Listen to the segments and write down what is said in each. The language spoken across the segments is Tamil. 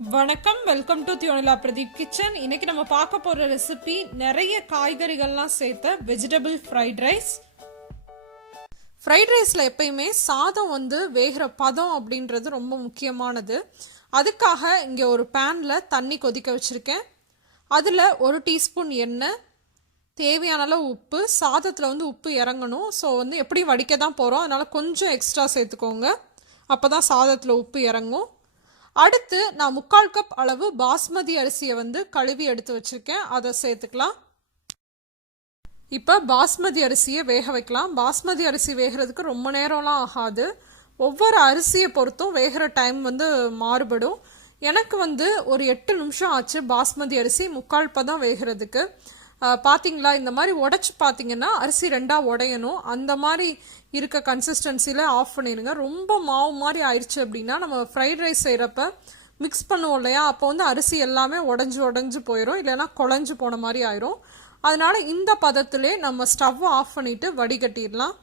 வணக்கம், வெல்கம் டு thiyonilapradeep கிச்சன். இன்னைக்கு நம்ம பார்க்க போற ரெசிபி நிறைய காய்கறிகள்லாம் சேர்த்த வெஜிடபிள் ஃப்ரைட் ரைஸ். ஃப்ரைட் ரைஸில் எப்பயுமே சாதம் வேகிற பதம் அப்படின்றது ரொம்ப முக்கியமானது. அதுக்காக இங்கே ஒரு பேனில் தண்ணி கொதிக்க வச்சுருக்கேன். அதில் 1 டீஸ்பூன் எண்ணெய், தேவையான அளவு உப்பு. சாதத்தில் உப்பு இறங்கணும். ஸோ எப்படி வடிக்க தான் போகிறோம், அதனால் கொஞ்சம் எக்ஸ்ட்ரா சேர்த்துக்கோங்க. அப்போ தான் சாதத்தில் உப்பு இறங்கும். அடுத்து நான் 3/4 கப் அளவு பாஸ்மதி அரிசியை கழுவி எடுத்து வச்சுருக்கேன். அதை சேர்த்துக்கலாம். இப்போ பாஸ்மதி அரிசியை வேக வைக்கலாம். பாஸ்மதி அரிசி வேகிறதுக்கு ரொம்ப நேரம்லாம் ஆகாது. ஒவ்வொரு அரிசியை பொறுத்தும் வேகிற டைம் மாறுபடும். எனக்கு ஒரு 8 நிமிஷம் ஆச்சு பாஸ்மதி அரிசி 3/4 பதம் வேகிறதுக்கு. பார்த்தீங்களா, இந்த மாதிரி உடச்சி பார்த்தீங்கன்னா அரிசி 2ஆக உடையணும். அந்த மாதிரி இருக்க கன்சிஸ்டன்சியில் ஆஃப் பண்ணிடுங்க. ரொம்ப மாவு மாதிரி ஆயிடுச்சு அப்படின்னா நம்ம ஃப்ரைட் ரைஸ் செய்கிறப்ப மிக்ஸ் பண்ணுவோம் இல்லையா, அப்போ அரிசி எல்லாமே உடஞ்சி போயிடும், இல்லைன்னா குழஞ்சு போன மாதிரி ஆயிரும். அதனால இந்த பதத்திலே நம்ம ஸ்டவ் ஆஃப் பண்ணிவிட்டு வடிகட்டிடலாம்.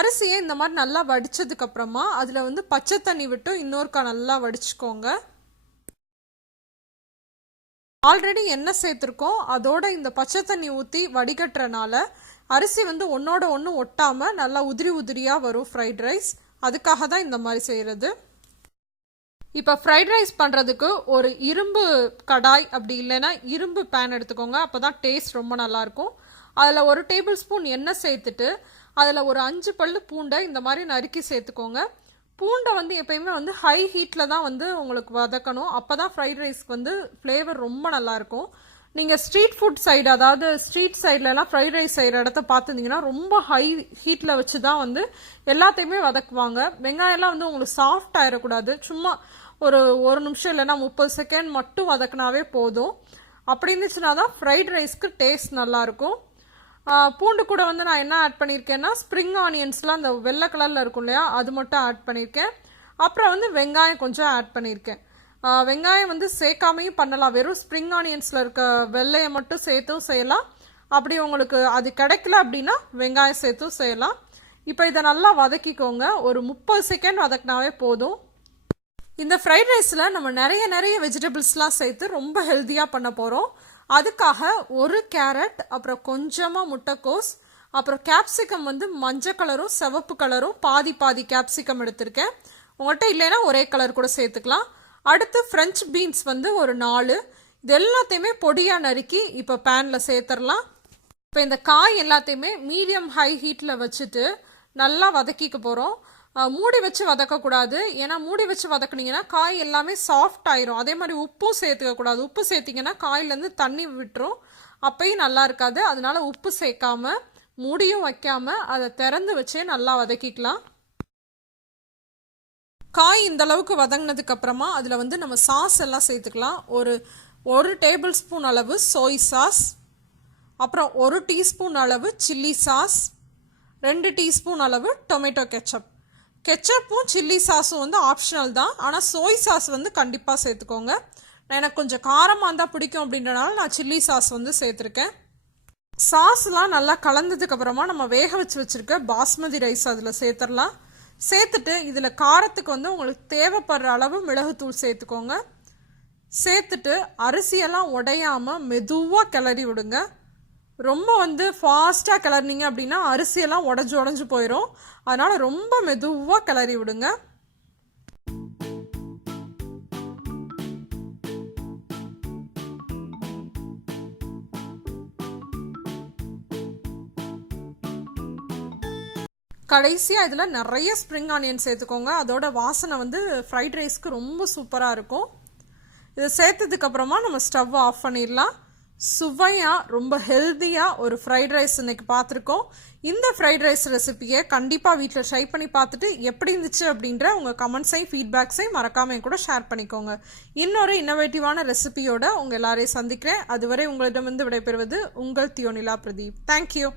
அரிசியை இந்த மாதிரி நல்லா வடித்ததுக்கப்புறமா அதில் பச்சை தண்ணி விட்டு இன்னொருக்கா நல்லா வடிச்சுக்கோங்க. ஆல்ரெடி எண்ணெய் சேர்த்துருக்கோம், அதோட இந்த பச்சை தண்ணி ஊற்றி வடிகட்டுறனால அரிசி ஒன்றோட ஒன்று ஒட்டாமல் நல்லா உதிரியாக வரும் ஃப்ரைட் ரைஸ். அதுக்காக தான் இந்த மாதிரி செய்கிறது. இப்போ ஃப்ரைட் ரைஸ் பண்ணுறதுக்கு ஒரு இரும்பு கடாய் அப்படி இல்லைன்னா இரும்பு பேன் எடுத்துக்கோங்க. அப்போ தான் டேஸ்ட் ரொம்ப நல்லாயிருக்கும். அதில் 1 டேபிள் ஸ்பூன் எண்ணெய் சேர்த்துட்டு அதில் ஒரு 5 பல்லு பூண்டை இந்த மாதிரி நறுக்கி சேர்த்துக்கோங்க. பூண்டை எப்பயுமே ஹை ஹீட்டில் தான் உங்களுக்கு வதக்கணும். அப்போ தான் ஃப்ரைட் ரைஸ்க்கு ஃப்ளேவர் ரொம்ப நல்லாயிருக்கும். நீங்கள் ஸ்ட்ரீட் ஃபுட் சைடு, அதாவது ஸ்ட்ரீட் சைட்லலாம் ஃப்ரைட் ரைஸ் செய்கிற இடத்த பார்த்துருந்தீங்கன்னா ரொம்ப ஹை ஹீட்டில் வச்சு தான் எல்லாத்தையுமே வதக்குவாங்க. வெங்காயம்லாம் உங்களுக்கு சாஃப்ட் ஆகிடக்கூடாது. சும்மா ஒரு நிமிஷம் இல்லைன்னா 30 செகண்ட் மட்டும் வதக்குனாவே போதும். அப்படி இருந்துச்சுன்னா தான் ஃப்ரைட் ரைஸ்க்கு டேஸ்ட் நல்லாயிருக்கும். பூண்டு கூட நான் என்ன ஆட் பண்ணியிருக்கேன்னா ஸ்ப்ரிங் ஆனியன்ஸ்லாம் அந்த வெள்ளை கலரில் இருக்கும் இல்லையா, அது மட்டும் ஆட் பண்ணியிருக்கேன். அப்புறம் வெங்காயம் கொஞ்சம் ஆட் பண்ணியிருக்கேன். வெங்காயம் சேர்க்காமையும் பண்ணலாம். வெறும் ஸ்ப்ரிங் ஆனியன்ஸில் இருக்க வெள்ளையை மட்டும் சேர்த்தும் செய்யலாம். அப்படி உங்களுக்கு அது கிடைக்கல அப்படின்னா வெங்காயம் சேர்த்தும் செய்யலாம். இப்போ இதை நல்லா வதக்கிக்கோங்க. ஒரு 30 செகண்ட் வதக்கினாவே போதும். இந்த ஃப்ரைட் ரைஸில் நம்ம நிறைய வெஜிடபிள்ஸ்லாம் சேர்த்து ரொம்ப ஹெல்த்தியாக பண்ண போகிறோம். அதுக்காக 1 கேரட், அப்புறம் கொஞ்சமாக முட்டைக்கோஸ், அப்புறம் கேப்சிகம் மஞ்சள் கலரும் சிவப்பு கலரும் பாதி கேப்சிகம் எடுத்திருக்கேன். உங்கள்கிட்ட இல்லைன்னா ஒரே கலர் கூட சேர்த்துக்கலாம். அடுத்து ஃப்ரெஞ்ச் பீன்ஸ் ஒரு 4. இது எல்லாத்தையுமே பொடியாக நறுக்கி இப்போ பேனில் சேர்த்துடலாம். இப்போ இந்த காய் எல்லாத்தையுமே மீடியம் ஹை ஹீட்டில் வச்சுட்டு நல்லா வதக்கிக்க போகிறோம். மூடி வச்சு வதக்கக்கூடாது. ஏன்னா மூடி வச்சு வதக்குனீங்கன்னா காய் எல்லாமே சாஃப்ட் ஆயிரும். அதே மாதிரி உப்பும் சேர்த்துக்கக்கூடாது. உப்பு சேர்த்திங்கன்னா காயிலேருந்து தண்ணி விட்டுரும், அப்பயும் நல்லா இருக்காது. அதனால உப்பு சேர்க்காம மூடியும் வைக்காம அதை திறந்து வச்சே நல்லா வதக்கிக்கலாம். காய் இந்த அளவுக்கு வதங்கினதுக்கு அப்புறமா அதில் நம்ம சாஸ் எல்லாம் சேர்த்துக்கலாம். ஒரு டேபிள் ஸ்பூன் அளவு சோய் சாஸ், அப்புறம் 1 டீஸ்பூன் அளவு சில்லி சாஸ், 2 டீஸ்பூன் அளவு டொமேட்டோ கெச்சப். கெச்சப்பும் சில்லி சாஸும் ஆப்ஷனல் தான், ஆனால் சோய் சாஸ் கண்டிப்பாக சேர்த்துக்கோங்க. எனக்கு கொஞ்சம் காரமாக இருந்தால் பிடிக்கும் அப்படின்றனால நான் சில்லி சாஸ் சேர்த்துருக்கேன். சாஸ்லாம் நல்லா கலந்ததுக்கப்புறமா நம்ம வேக வச்சுருக்க பாஸ்மதி ரைஸ் அதில் சேர்த்துடலாம். சேர்த்துட்டு இதில் காரத்துக்கு உங்களுக்கு தேவைப்படுற அளவு மிளகுத்தூள் சேர்த்துக்கோங்க. சேர்த்துட்டு அரிசியெல்லாம் உடையாமல் மெதுவாக கிளறி விடுங்க. ரொம்ப ஃபாஸ்ட்டாக கிளறினீங்க அப்படின்னா அரிசியெல்லாம் உடஞ்சு போயிடும். அதனால் ரொம்ப மெதுவாக கிளறி விடுங்க. கடைசியாக இதில் நிறைய ஸ்ப்ரிங் ஆனியன் சேர்த்துக்கோங்க. அதோட வாசனை ஃப்ரைட் ரைஸ்க்கு ரொம்ப சூப்பராக இருக்கும். இதை சேர்த்ததுக்கப்புறமா நம்ம ஸ்டவ் ஆஃப் பண்ணிடலாம். சுவையாக ரொம்ப ஹெல்த்தியாக ஒரு ஃப்ரைட் ரைஸ் இன்றைக்கி பார்த்துருக்கோம். இந்த ஃப்ரைட் ரைஸ் ரெசிபியை கண்டிப்பாக வீட்டில் ட்ரை பண்ணி பார்த்துட்டு எப்படி இருந்துச்சு அப்படின்ற உங்கள் கமெண்ட்ஸையும் ஃபீட்பேக்ஸையும் மறக்காமல் கூட ஷேர் பண்ணிக்கோங்க. இன்னொரு இன்னோவேட்டிவான ரெசிபியோட உங்கள் எல்லாரையும் சந்திக்கிறேன். அதுவரை உங்களிடமிருந்து விடைபெறுவது உங்கள் தியோனிலா பிரதீப். தேங்க்யூ.